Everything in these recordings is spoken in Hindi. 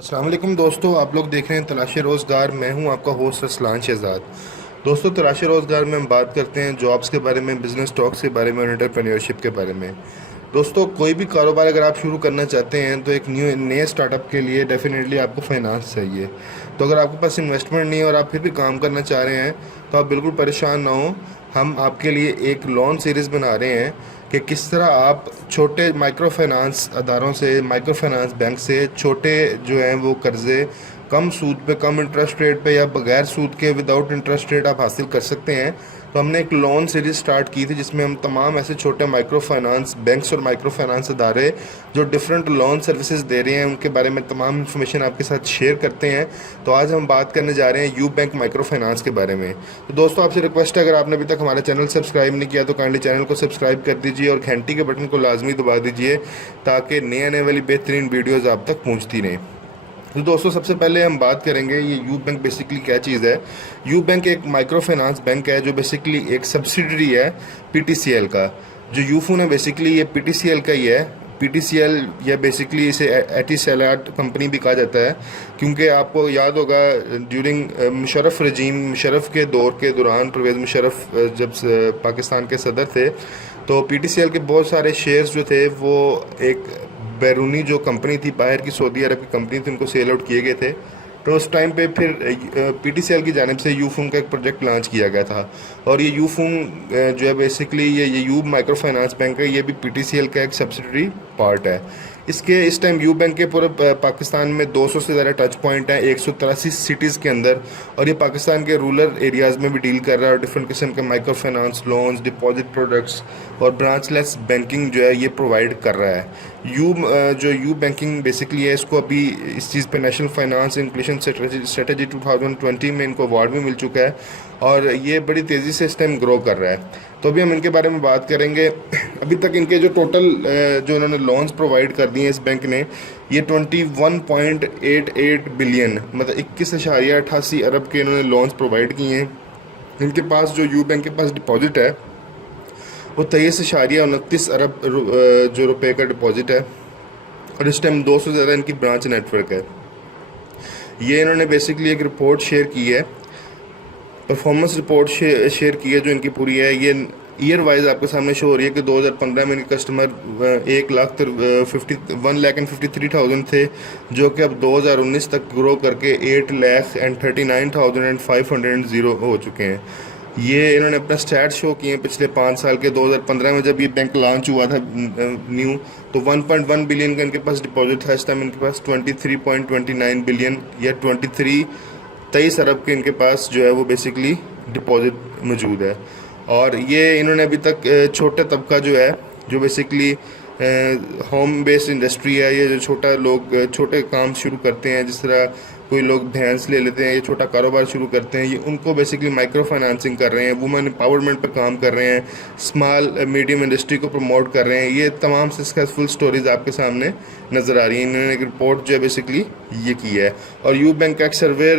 अस्सलाम वालेकुम दोस्तों, आप लोग देख रहे हैं तलाशी रोज़गार। मैं हूं आपका होस्ट असलान शहजाद। दोस्तों, तलाशी रोज़गार में हम बात करते हैं जॉब्स के बारे में, बिज़नेस टॉक्स के बारे में और एंटरप्रेन्योरशिप के बारे में। दोस्तों, कोई भी कारोबार अगर आप शुरू करना चाहते हैं तो एक नए स्टार्टअप के लिए डेफिनेटली आपको फाइनेंस चाहिए। तो अगर आपके पास इन्वेस्टमेंट नहीं है और आप फिर भी काम करना चाह रहे हैं तो आप बिल्कुल परेशान ना हो। हम आपके लिए एक लोन सीरीज़ बना रहे हैं कि किस तरह आप छोटे माइक्रो फाइनेंस अदारों से, माइक्रो फाइनेंस बैंक से छोटे जो हैं वो कर्ज़े कम सूद पे, कम इंटरेस्ट रेट पे या बगैर सूद के, विदाउट इंटरेस्ट रेट आप हासिल कर सकते हैं। तो हमने एक लोन सीरीज स्टार्ट की थी जिसमें हम तमाम ऐसे छोटे माइक्रो फाइनेंस बैंक्स और माइक्रो फाइनेंस अदारे जो डिफरेंट लोन सर्विसेज दे रहे हैं उनके बारे में तमाम इन्फॉर्मेशन आपके साथ शेयर करते हैं। तो आज हम बात करने जा रहे हैं यू बैंक माइक्रो फाइनेंस के बारे में। तो दोस्तों, आपसे रिक्वेस्ट है, अगर आपने अभी तक हमारा चैनल सब्सक्राइब नहीं किया तो काइंडली चैनल को सब्सक्राइब कर दीजिए और घंटी के बटन को लाजमी दबा दीजिए ताकि नए आने वाली बेहतरीन वीडियोज़ आप तक पहुँचती रहें। तो दोस्तों, सबसे पहले हम बात करेंगे ये यू बैंक बेसिकली क्या चीज़ है। यू बैंक एक माइक्रो फाइनेंस बैंक है जो बेसिकली एक सब्सिडरी है पीटीसीएल का। जो यूफोन है बेसिकली ये पीटीसीएल का ही है। पीटीसीएल या बेसिकली इसे एटिसैलाट कंपनी भी कहा जाता है क्योंकि आपको याद होगा ड्यूरिंग मुशर्रफ रजीम, मुशर्रफ के दौर के दौरान, परवेज़ मुशर्रफ जब पाकिस्तान के सदर थे तो पीटीसीएल के बहुत सारे शेयर्स जो थे वो एक बैरूनी जो कंपनी थी, बाहर की सऊदी अरब की कंपनी थी, उनको सेल आउट किए गए थे। तो उस टाइम पे फिर पीटीसीएल की जानिब से यूफोन का एक प्रोजेक्ट लॉन्च किया गया था और ये यूफोन जो है बेसिकली ये यूब माइक्रो फाइनेंस बैंक है, ये भी पीटीसीएल का एक सब्सिडरी पार्ट है। इसके इस टाइम यू बैंक के पूरे पाकिस्तान में 200 से ज़्यादा टच पॉइंट हैं 183 सिटीज़ के अंदर, और ये पाकिस्तान के रूरल एरियाज़ में भी डील कर रहा है और डिफरेंट किस्म के micro finance loans, deposit products और ब्रांचलेस बैंकिंग जो है ये प्रोवाइड कर रहा है। जो यू बैंकिंग बेसिकली है, इसको अभी इस चीज़ पे नेशनल फाइनेंस इंक्लूजन स्ट्रेटजी 2020 में इनको अवार्ड भी मिल चुका है और ये बड़ी तेज़ी से इस टाइम ग्रो कर रहा है। तो अभी हम इनके बारे में बात करेंगे। अभी तक इनके जो टोटल जो इन्होंने लोन्स प्रोवाइड कर दिए हैं इस बैंक ने, ये 21.88 बिलियन मतलब 21.88 अरब के इन्होंने लोन्स प्रोवाइड किए हैं। इनके पास जो यू बैंक के पास डिपॉजिट है वो 23.29 अरब जो रुपए का डिपॉजिट है और इस टाइम 200 से ज़्यादा इनकी ब्रांच नेटवर्क है। ये इन्होंने बेसिकली एक रिपोर्ट शेयर की है, परफॉर्मेंस रिपोर्ट शेयर की है जो इनकी पूरी है। ये ईयर वाइज आपके सामने शो हो रही है कि 2015 में इनके कस्टमर 1,53,000 थे जो कि अब 2019 तक ग्रो करके 8,39,500 हो चुके हैं। ये इन्होंने अपना स्टैट शो किए हैं पिछले 5 साल के। 2015 में जब ये बैंक लॉन्च हुआ था न्यू, तो 1.1 बिलियन का इनके पास डिपॉजिट था। इस टाइम इनके पास 23.29 बिलियन या 23 अरब के इनके पास जो है वो बेसिकली डिपॉजिट मौजूद है। और ये इन्होंने अभी तक छोटे तबका जो है, जो बेसिकली होम बेस्ड इंडस्ट्री है, ये जो छोटे काम शुरू करते हैं, जिस तरह कोई लोग भैंस ले लेते हैं, ये छोटा कारोबार शुरू करते हैं, ये उनको बेसिकली माइक्रो फाइनेंसिंग कर रहे हैं, वुमेन एम्पावरमेंट पर काम कर रहे हैं, स्मॉल मीडियम इंडस्ट्री को प्रमोट कर रहे हैं। ये तमाम सक्सेसफुल स्टोरीज आपके सामने नज़र आ रही हैं। इन्होंने एक रिपोर्ट जो है बेसिकली ये की है और यू बैंक का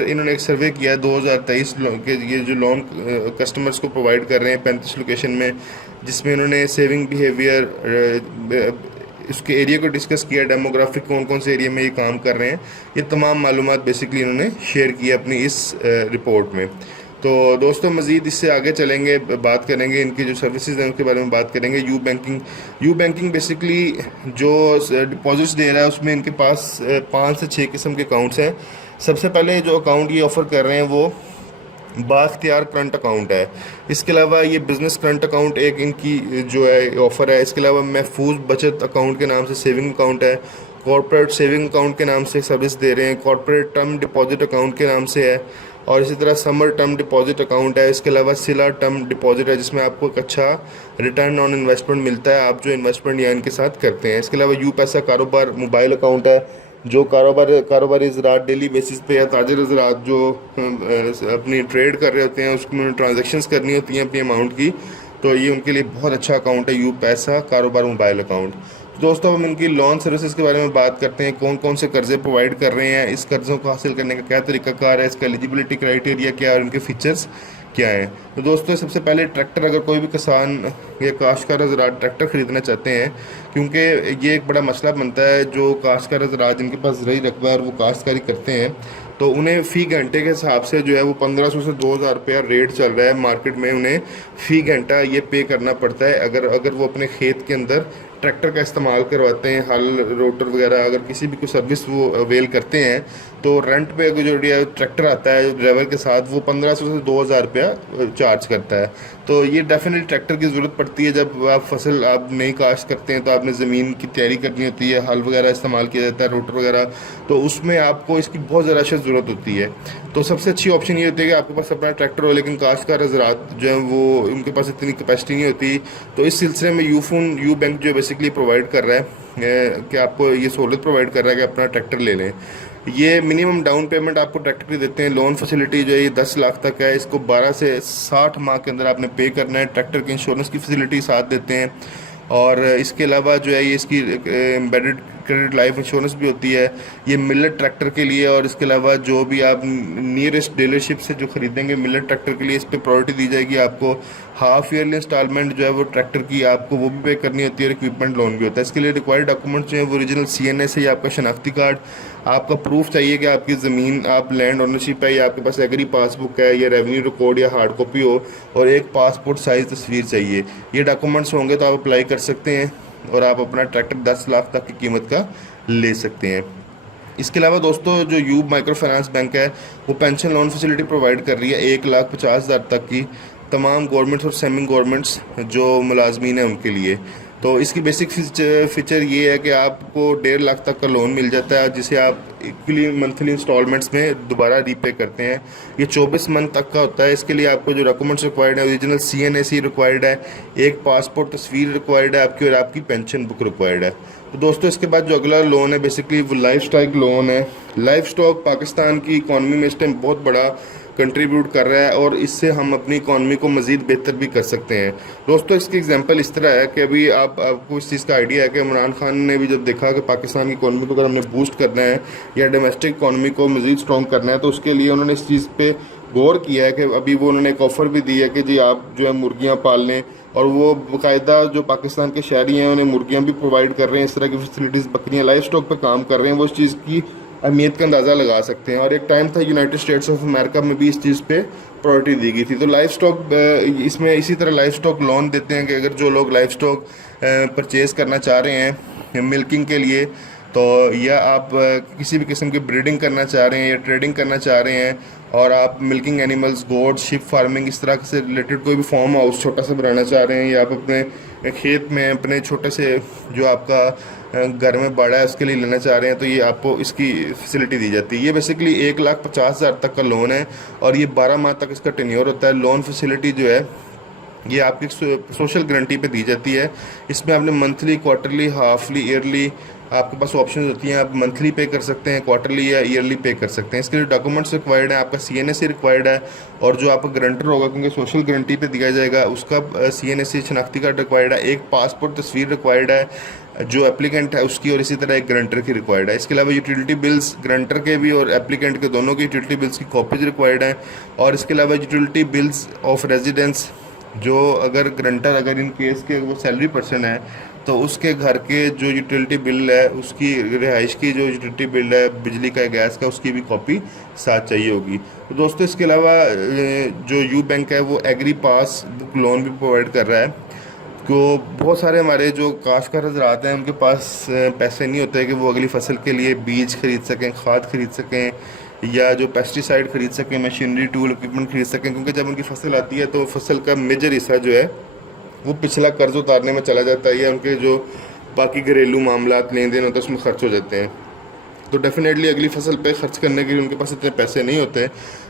इन्होंने एक सर्वे किया है 2023 के ये जो लोन कस्टमर्स को प्रोवाइड कर रहे हैं 35 लोकेशन में, जिसमें इन्होंने सेविंग बिहेवियर, उसके एरिया को डिस्कस किया, डेमोग्राफिक कौन कौन से एरिया में ये काम कर रहे हैं, ये तमाम मालूमात बेसिकली इन्होंने शेयर की है अपनी इस रिपोर्ट में। तो दोस्तों, मज़ीद इससे आगे चलेंगे, बात करेंगे इनकी जो सर्विसेज हैं उसके बारे में बात करेंगे। यू बैंकिंग बेसिकली जो डिपॉजिट्स दे रहा है उसमें इनके पास 5 से 6 किस्म के अकाउंट्स हैं। सबसे पहले जो अकाउंट ये ऑफ़र कर रहे हैं वो बाख्तियार करंट अकाउंट है। इसके अलावा ये बिज़नेस करंट अकाउंट एक इनकी जो है ऑफ़र है। इसके अलावा महफूज बचत अकाउंट के नाम से सेविंग अकाउंट है। कॉर्पोरेट सेविंग अकाउंट के नाम से सर्विस दे रहे हैं। कॉर्पोरेट टर्म डिपॉजिट अकाउंट के नाम से है और इसी तरह समर टर्म डिपॉजिट अकाउंट है। इसके अलावा सिला टर्म डिपॉजिट है जिसमें आपको एक अच्छा रिटर्न ऑन इन्वेस्टमेंट मिलता है आप जो इन्वेस्टमेंट या इनके साथ करते हैं। इसके अलावा यू पैसा कारोबार मोबाइल अकाउंट है जो कारोबारी ज़रात डेली बेसिस पे या ताजिर ज़रात जो अपनी ट्रेड कर रहे होते हैं उसमें ट्रांजैक्शंस करनी होती हैं अपनी अमाउंट की, तो ये उनके लिए बहुत अच्छा अकाउंट है यू पैसा कारोबार मोबाइल अकाउंट। दोस्तों हम इनकी लोन सर्विसेज के बारे में बात करते हैं, कौन कौन से कर्जे प्रोवाइड कर रहे हैं, इस कर्ज़ों को हासिल करने का क्या तरीकाकार है, इसका एलिजिबिलिटी क्राइटेरिया क्या है और इनके फीचर्स क्या हैं। तो दोस्तों सबसे पहले ट्रैक्टर, अगर कोई भी किसान या काश्तकार हज़रात ट्रैक्टर ख़रीदना चाहते हैं, क्योंकि ये एक बड़ा मसला बनता है, जो काश्तकार हज़रात जिनके पास ज़रूरी रकबा है और वो काश्तकारी करते हैं, तो उन्हें फ़ी घंटे के हिसाब से जो है वो 1500 से 2000 रुपया रेट चल रहा है मार्केट में, उन्हें फ़ी घंटा ये पे करना पड़ता है अगर वो अपने खेत के अंदर ट्रैक्टर का इस्तेमाल करवाते हैं, हल रोटर वगैरह अगर किसी भी कोई सर्विस वो अवेल करते हैं, तो रेंट पे जो ट्रैक्टर आता है ड्राइवर के साथ, वो 1500 से 2000 रुपया चार्ज करता है। तो ये डेफिनेटली ट्रैक्टर की ज़रूरत पड़ती है जब आप फसल आप नई काश्त करते हैं, तो आपने ज़मीन की तैयारी करनी होती है, हल वगैरह इस्तेमाल किया जाता है, रोटर वगैरह, तो उसमें आपको इसकी बहुत ज़्यादा ज़रूरत होती है। तो सबसे अच्छी ऑप्शन ये होती है कि आपके पास अपना ट्रैक्टर हो, लेकिन काश्तकार हज़रात जो है वो उनके पास इतनी कैपेसिटी नहीं होती। तो इस सिलसिले में यू बैंक जो बेसिकली प्रोवाइड कर रहा है कि आपको ये सहूलत प्रोवाइड कर रहा है कि अपना ट्रैक्टर ले लें। ये मिनिमम डाउन पेमेंट आपको ट्रैक्टर की देते हैं। लोन फैसिलिटी जो है ये 10 लाख तक है, इसको 12 से 60 माह के अंदर आपने पे करना है। ट्रैक्टर की इंश्योरेंस की फैसिलिटी साथ देते हैं, और इसके अलावा जो है ये इसकी एम्बेडेड क्रेडिट लाइफ इंश्योरेंस भी होती है, ये मिलेट ट्रैक्टर के लिए। और इसके अलावा जो भी आप नियरेस्ट डीलरशिप से जो ख़रीदेंगे मिलेट ट्रैक्टर के लिए, इस पर प्रायोरिटी दी जाएगी आपको। हाफ ईयरली इंस्टॉलमेंट जो है वो ट्रैक्टर की आपको वो भी पे करनी होती है, और इक्विपमेंट लोन भी होता है। इसके लिए रिक्वायर्ड डॉक्यूमेंट्स जो है वो ओरिजिनल CNA से, आपका शनाख्ती कार्ड, आपका प्रूफ चाहिए कि आपकी ज़मीन आप लैंड ओनरशिप है, या आपके पास एग्री पासबुक है, या रेवेन्यू रिकॉर्ड या हार्ड कॉपी हो, और एक पासपोर्ट साइज़ तस्वीर चाहिए। ये डॉक्यूमेंट्स होंगे तो आप अप्लाई कर सकते हैं, और आप अपना ट्रैक्टर 10 लाख तक की कीमत का ले सकते हैं। इसके अलावा दोस्तों जो यूब माइक्रो फाइनेंस बैंक है वो पेंशन लोन फैसिलिटी प्रोवाइड कर रही है 1,50,000 तक की, तमाम गवर्नमेंट्स और सेमी गवर्नमेंट्स जो मुलाजमीन हैं उनके लिए। तो इसकी बेसिक फीचर ये है कि आपको 1.5 लाख तक का लोन मिल जाता है, जिसे आप इक्वली मंथली इंस्टॉलमेंट्स में दोबारा रीपे करते हैं। ये 24 मंथ तक का होता है। इसके लिए आपको जो डॉक्यूमेंट्स रिक्वायर्ड है, ओरिजिनल CNA रिक्वायर्ड है, एक पासपोर्ट तस्वीर रिक्वायर्ड है आपकी, और आपकी पेंशन बुक रिक्वायर्ड है। तो दोस्तों इसके बाद जो अगला लोन है बेसिकली वो लाइफ स्टॉक लोन है। लाइफ स्टॉक पाकिस्तान की इकॉनमी में इस टाइम बहुत बड़ा कंट्रीब्यूट कर रहा है, और इससे हम अपनी इकॉनमी को मज़ीद बेहतर भी कर सकते हैं। दोस्तों इसकी एग्जांपल इस तरह है कि अभी आपको इस चीज़ का आइडिया है कि इमरान खान ने भी जब देखा कि पाकिस्तान की इकॉनमी को अगर हमने बूस्ट करना है या डोमेस्टिक इकॉनमी को मज़ीद स्ट्रॉन्ग करना है, तो उसके लिए उन्होंने इस चीज़ पे गौर किया है कि अभी वो उन्होंने एक ऑफ़र भी दी है कि जी आप जो है मुर्गियाँ पाल लें, और वो बाकायदा जो पाकिस्तान के शहरी हैं उन्हें मुर्गियाँ भी प्रोवाइड कर रहे हैं। इस तरह की फैसिलिटीज़, बकरियाँ, लाइफ स्टॉक पर काम कर रहे हैं, वो इस चीज़ की अहमियत का अंदाज़ा लगा सकते हैं। और एक टाइम था यूनाइटेड स्टेट्स ऑफ अमेरिका में भी इस चीज़ पे प्रायोरिटी दी गई थी। तो लाइफ स्टॉक इसमें इसी तरह लाइफ स्टॉक लोन देते हैं कि अगर जो लोग लाइफ स्टॉक परचेज़ करना चाह रहे हैं मिल्किंग के लिए, तो या आप किसी भी किस्म की ब्रीडिंग करना चाह रहे हैं या ट्रेडिंग करना चाह रहे हैं, और आप मिल्किंग एनिमल्स, गोट, शिप फार्मिंग, इस तरह से रिलेटेड कोई भी फार्म हाउस छोटा सा बनाना चाह रहे हैं, या आप अपने खेत में अपने छोटे से जो आपका घर में बाड़ा है उसके लिए लेना चाह रहे हैं, तो ये आपको इसकी फैसिलिटी दी जाती है। ये बेसिकली 1,50,000 तक का लोन है, और ये 12 माह तक इसका टेन्योर होता है। लोन फैसिलिटी जो है ये आपकी सोशल गारंटी पे दी जाती है। इसमें आपने मंथली, क्वार्टरली, हाफली, ईयरली आपके पास ऑप्शन होती हैं। आप मंथली पे कर सकते हैं, क्वार्टरली या ईयरली पे कर सकते हैं। इसके लिए डॉक्यूमेंट्स रिक्वायर्ड है, आपका CNA रिक्वायर्ड है, और जो आपका गारंटर होगा क्योंकि सोशल गारंटी पे दिया जाएगा उसका CNA शनाख्ती कार्ड रिक्वायर्ड है, एक पासपोर्ट तस्वीर रिक्वायर्ड है जो एप्लीकेंट है उसकी, और इसी तरह एक गारंटर की रिक्वायर्ड है। इसके अलावा यूटिलिटी बिल्स, गारंटर के भी और एप्लीकेंट के दोनों की यूटिलिटी बिल्स की कॉपीज रिक्वायर्ड है। और इसके अलावा यूटिलिटी बिल्स ऑफ रेजिडेंस, जो अगर गारंटर अगर इन केस के वो सैलरी पर्सन है तो उसके घर के जो यूटिलिटी बिल है, उसकी रिहाइश की जो यूटिलिटी बिल है बिजली का, गैस का, उसकी भी कॉपी साथ चाहिए होगी। तो दोस्तों इसके अलावा जो यू बैंक है वो एग्री पास बुक लोन भी प्रोवाइड कर रहा है। तो बहुत सारे हमारे जो काश्तकार हज़रात हैं उनके पास पैसे नहीं होते कि वो अगली फसल के लिए बीज खरीद सकें, खाद खरीद सकें, या जो पेस्टिसाइड खरीद सकें, मशीनरी, टूल, इक्विपमेंट खरीद सकें, क्योंकि जब उनकी फसल आती है तो फसल का मेजर हिस्सा जो है वो पिछला कर्ज उतारने में चला जाता है, या उनके जो बाकी घरेलू मामलात, लेन देन होते हैं उसमें खर्च हो जाते हैं। तो डेफिनेटली अगली फसल पे खर्च करने के लिए उनके पास इतने पैसे नहीं होते,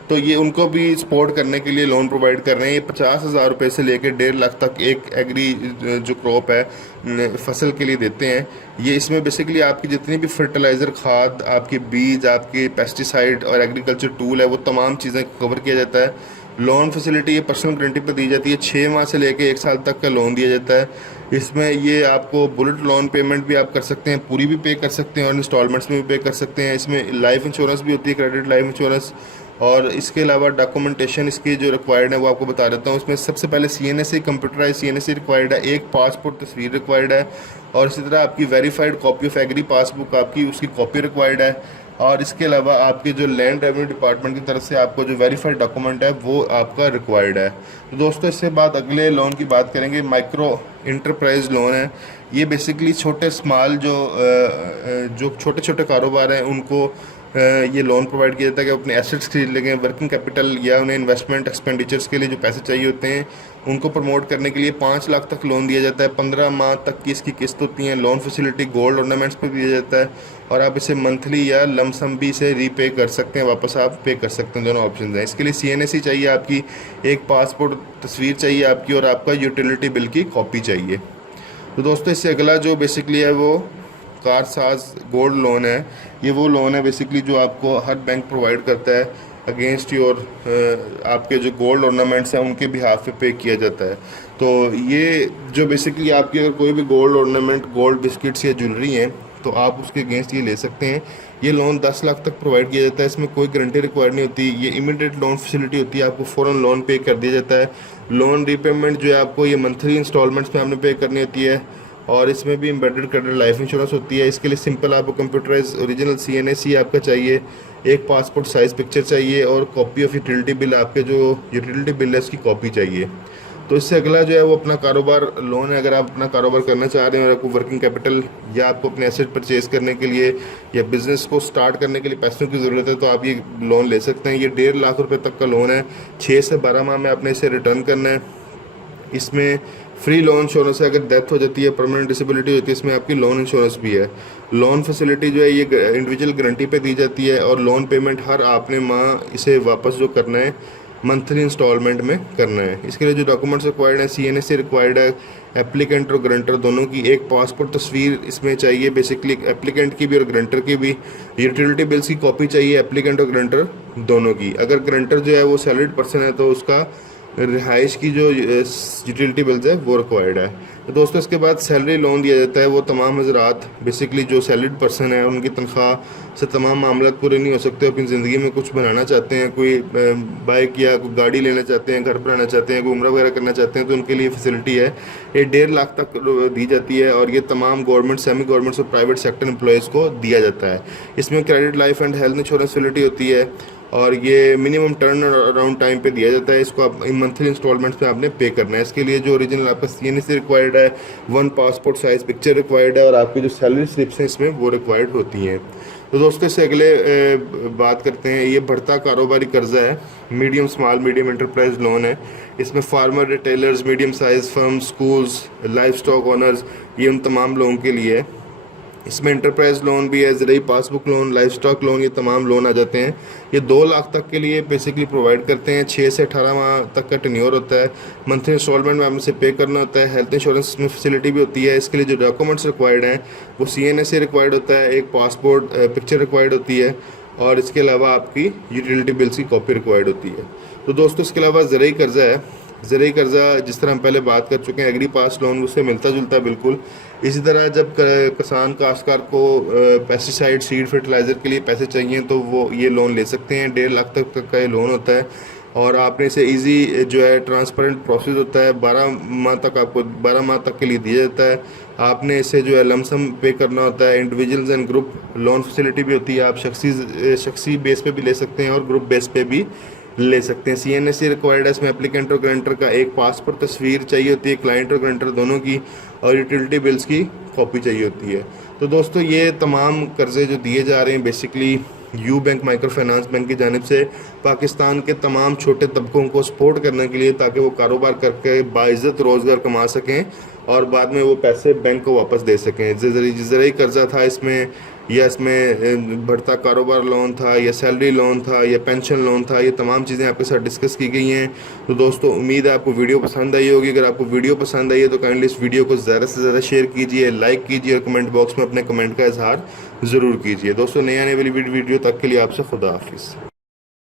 तो ये उनको भी सपोर्ट करने के लिए लोन प्रोवाइड कर रहे हैं। ये 50,000 रुपये से लेकर 1.5 लाख तक एक एग्री जो क्रॉप है फसल के लिए देते हैं। ये इसमें बेसिकली आपकी जितनी भी फर्टिलाइज़र, खाद, आपके बीज, आपके पेस्टिसाइड और एग्रीकल्चर टूल है, वो तमाम चीज़ें कवर किया जाता है। लोन फैसिलिटी ये पर्सनल गारंटी पर दी जाती है। 6 माह से लेकर 1 साल तक का लोन दिया जाता है। इसमें ये आपको बुलेट लोन पेमेंट भी आप कर सकते हैं, पूरी भी पे कर सकते हैं और इंस्टॉलमेंट्स में भी पे कर सकते हैं। इसमें लाइफ इंश्योरेंस भी होती है, क्रेडिट लाइफ इंश्योरेंस। और इसके अलावा डॉक्यूमेंटेशन इसकी जो रिक्वायर्ड है वो आपको बता देता हूँ। इसमें सबसे पहले CNSE, कंप्यूटराइज CNSE रिक्वायर्ड है, एक पासपोर्ट तस्वीर रिक्वायर्ड है, और इसी तरह आपकी verified copy of agri passbook आपकी उसकी कॉपी रिक्वायर्ड है। और इसके अलावा आपके जो लैंड रेवेन्यू डिपार्टमेंट की तरफ से आपको जो वेरीफाइड डॉक्यूमेंट है वो आपका रिक्वायर्ड है। तो दोस्तों इससे बाद अगले लोन की बात करेंगे, माइक्रो इंटरप्राइज लोन है। ये बेसिकली छोटे स्मॉल जो छोटे छोटे कारोबार हैं उनको ये लोन प्रोवाइड किया जाता है कि अपने एसेट्स खरीद लेंगे, वर्किंग कैपिटल या उन्हें इन्वेस्टमेंट एक्सपेंडिचर्स के लिए जो पैसे चाहिए होते हैं उनको प्रमोट करने के लिए 5 लाख तक लोन दिया जाता है। 15 माह तक की इसकी किस्त होती है। लोन फैसिलिटी गोल्ड ऑर्नामेंट्स पर दिया जाता है, और आप इसे मंथली या लमसम भी इसे रीपे कर सकते हैं, वापस आप पे कर सकते हैं। दोनों ऑप्शन हैं। इसके लिए CNSE चाहिए आपकी, एक पासपोर्ट तस्वीर चाहिए आपकी, और आपका यूटिलिटी बिल की कॉपी चाहिए। तो दोस्तों इससे अगला जो बेसिकली है वो कारसाज गोल्ड लोन है। ये वो लोन है बेसिकली जो आपको हर बैंक प्रोवाइड करता है अगेंस्ट योर आपके जो गोल्ड ऑर्नामेंट्स हैं उनके बिहाफ पे किया जाता है। तो ये जो बेसिकली आपकी अगर कोई भी गोल्ड ऑर्नामेंट, गोल्ड बिस्किट्स या ज्वेलरी हैं तो आप उसके अगेंस्ट ये ले सकते हैं। ये लोन 10 लाख तक प्रोवाइड किया जाता है। इसमें कोई गारंटी रिक्वायर्ड नहीं होती। ये इमीडिएट लोन फैसिलिटी होती है, आपको फ़ौरन लोन पे कर दिया जाता है। लोन रीपेमेंट जो है आपको ये मंथली इंस्टॉलमेंट्स में आपने पे करनी होती है, और इसमें भी एम्बेडेड क्रेडिट लाइफ इंश्योरेंस होती है। इसके लिए सिंपल आपको कंप्यूटराइज ओरिजिनल CNSE आपका चाहिए, एक पासपोर्ट साइज़ पिक्चर चाहिए, और कॉपी ऑफ यूटिलिटी बिल, आपके जो यूटिलिटी बिल है उसकी कॉपी चाहिए। तो इससे अगला जो है वो अपना कारोबार लोन है। अगर आप अपना कारोबार करना चाह रहे हैं और आपको वर्किंग कैपिटल या आपको अपने एसेट परचेज करने के लिए या बिज़नेस को स्टार्ट करने के लिए पैसों की ज़रूरत है तो आप ये लोन ले सकते हैं। ये 1.5 लाख रुपए तक का लोन है। 6 से 12 माह में आपने इसे रिटर्न करना है। इसमें फ्री लोन इंश्योरेंस है, अगर डेथ हो जाती है, परमानेंट डिसेबिलिटी होती है, इसमें आपकी लोन इंश्योरेंस भी है। लोन फैसिलिटी जो है ये इंडिविजुअल गारंटी पे दी जाती है, और लोन पेमेंट हर आपने माह इसे वापस जो करना है मंथली इंस्टॉलमेंट में करना है। इसके लिए जो डॉक्यूमेंट्स रिक्वायर्ड है, CNSE रिक्वायर्ड है, एप्लीकेंट और ग्रंटर दोनों की एक पासपोर्ट तस्वीर इसमें चाहिए, बेसिकली एप्लीकेंट की भी और ग्रंटर की भी। यूटिलिटी बिल्स की कॉपी चाहिए एप्लीकेंट और ग्रंटर दोनों की। अगर ग्रंटर जो है वो सैलरीड पर्सन है तो उसका रिहाइश की जो यूटिलिटी बिल्स है वो रिक्वायर्ड है। तो दोस्तों इसके बाद सैलरी लोन दिया जाता है। वो तमाम हजरात बेसिकली जो सैलरीड पर्सन है उनकी तनख्वाह से तमाम मामला पूरे नहीं हो सकते, अपनी ज़िंदगी में कुछ बनाना चाहते हैं, कोई बाइक या कोई गाड़ी लेना चाहते हैं, घर बनाना चाहते हैं, कोई उम्रा वगैरह करना चाहते हैं, तो उनके लिए फैसिलिटी है। ये 1.5 लाख तक दी जाती है, और ये तमाम गवर्नमेंट, सेमी गवर्नमेंट्स और प्राइवेट सेक्टर एम्प्लॉयज़ को दिया जाता है। इसमें credit life and health insurance facility होती है, और ये मिनिमम टर्न अराउंड टाइम पे दिया जाता है। इसको आप मंथली इंस्टॉलमेंट्स में आपने पे करना है। इसके लिए जो ओरिजिनल आपका CNSE रिक्वायर्ड है, 1 पासपोर्ट साइज़ पिक्चर रिक्वायर्ड है, और आपकी जो सैलरी स्लिप्स हैं इसमें वो रिक्वायर्ड होती हैं। तो दोस्तों इससे अगले बात करते हैं। ये बढ़ता कारोबारी कर्जा है, medium small medium enterprise loan है। इसमें farmer, retailers, medium size firm, schools, life stock owners, ये उन तमाम लोगों के लिए है। इसमें इंटरप्राइज लोन भी है, ज़रिए passbook loan, life stock loan, ये तमाम लोन आ जाते हैं। ये 2 लाख तक के लिए बेसिकली प्रोवाइड करते हैं। 6 से 18 माह तक का टेन्योर होता है। मंथली इंस्टॉलमेंट में आपने से पे करना होता है। हेल्थ इंश्योरेंस में फैसिलिटी भी होती है। इसके लिए जो डॉक्यूमेंट्स रिक्वायर्ड हैं वो CNSE रिक्वायर्ड होता है, एक पासपोर्ट पिक्चर रिक्वायर्ड होती है, और इसके अलावा आपकी यूटिलिटी बिल्स की कॉपी रिक्वायर्ड होती है। तो दोस्तों इसके अलावा ज़रिए कर्जा है। ज़रिए कर्जा जिस तरह हम पहले बात कर चुके हैं, एग्री पास लोन, उससे मिलता जुलता है बिल्कुल। इसी तरह जब किसान काश्तकार को पेस्टिसाइड, सीड, फर्टिलाइज़र के लिए पैसे चाहिए तो वो ये लोन ले सकते हैं। 1.5 लाख तक का ये लोन होता है, और आपने इसे इजी जो है ट्रांसपेरेंट प्रोसेस होता है। 12 माह तक आपको 12 माह तक के लिए दिया जाता है। आपने इसे जो है लमसम पे करना होता है। Individuals and group loan facility भी होती है। आप शख्सी बेस पे भी ले सकते हैं और ग्रुप बेस पे भी ले सकते हैं। CNSE रिक्वायर्ड है। इसमें एप्लीकेंट और ग्रांटर का एक पासपोर्ट तस्वीर चाहिए होती है, क्लाइंट और ग्रांटर दोनों की, और यूटिलिटी बिल्स की कॉपी चाहिए होती है। तो दोस्तों ये तमाम कर्जे जो दिए जा रहे हैं basically you bank micro finance bank की जानिब से पाकिस्तान के तमाम छोटे तबकों को सपोर्ट करने के लिए, ताकि वो कारोबार करके बाइज़्ज़त रोज़गार कमा सकें और बाद में वो पैसे बैंक को वापस दे सकें। ज़रिए कर्जा था इसमें, या इसमें बढ़ता कारोबार लोन था, या सैलरी लोन था, या पेंशन लोन था, ये तमाम चीज़ें आपके साथ डिस्कस की गई हैं। तो दोस्तों उम्मीद है आपको वीडियो पसंद आई होगी। अगर आपको वीडियो पसंद आई है तो काइंडली इस वीडियो को ज़्यादा से ज़्यादा शेयर कीजिए, लाइक कीजिए, और कमेंट बॉक्स में अपने कमेंट का इजहार ज़रूर कीजिए। दोस्तों नई आने वाली वीडियो तक के लिए आपसे खुदा हाफिज़।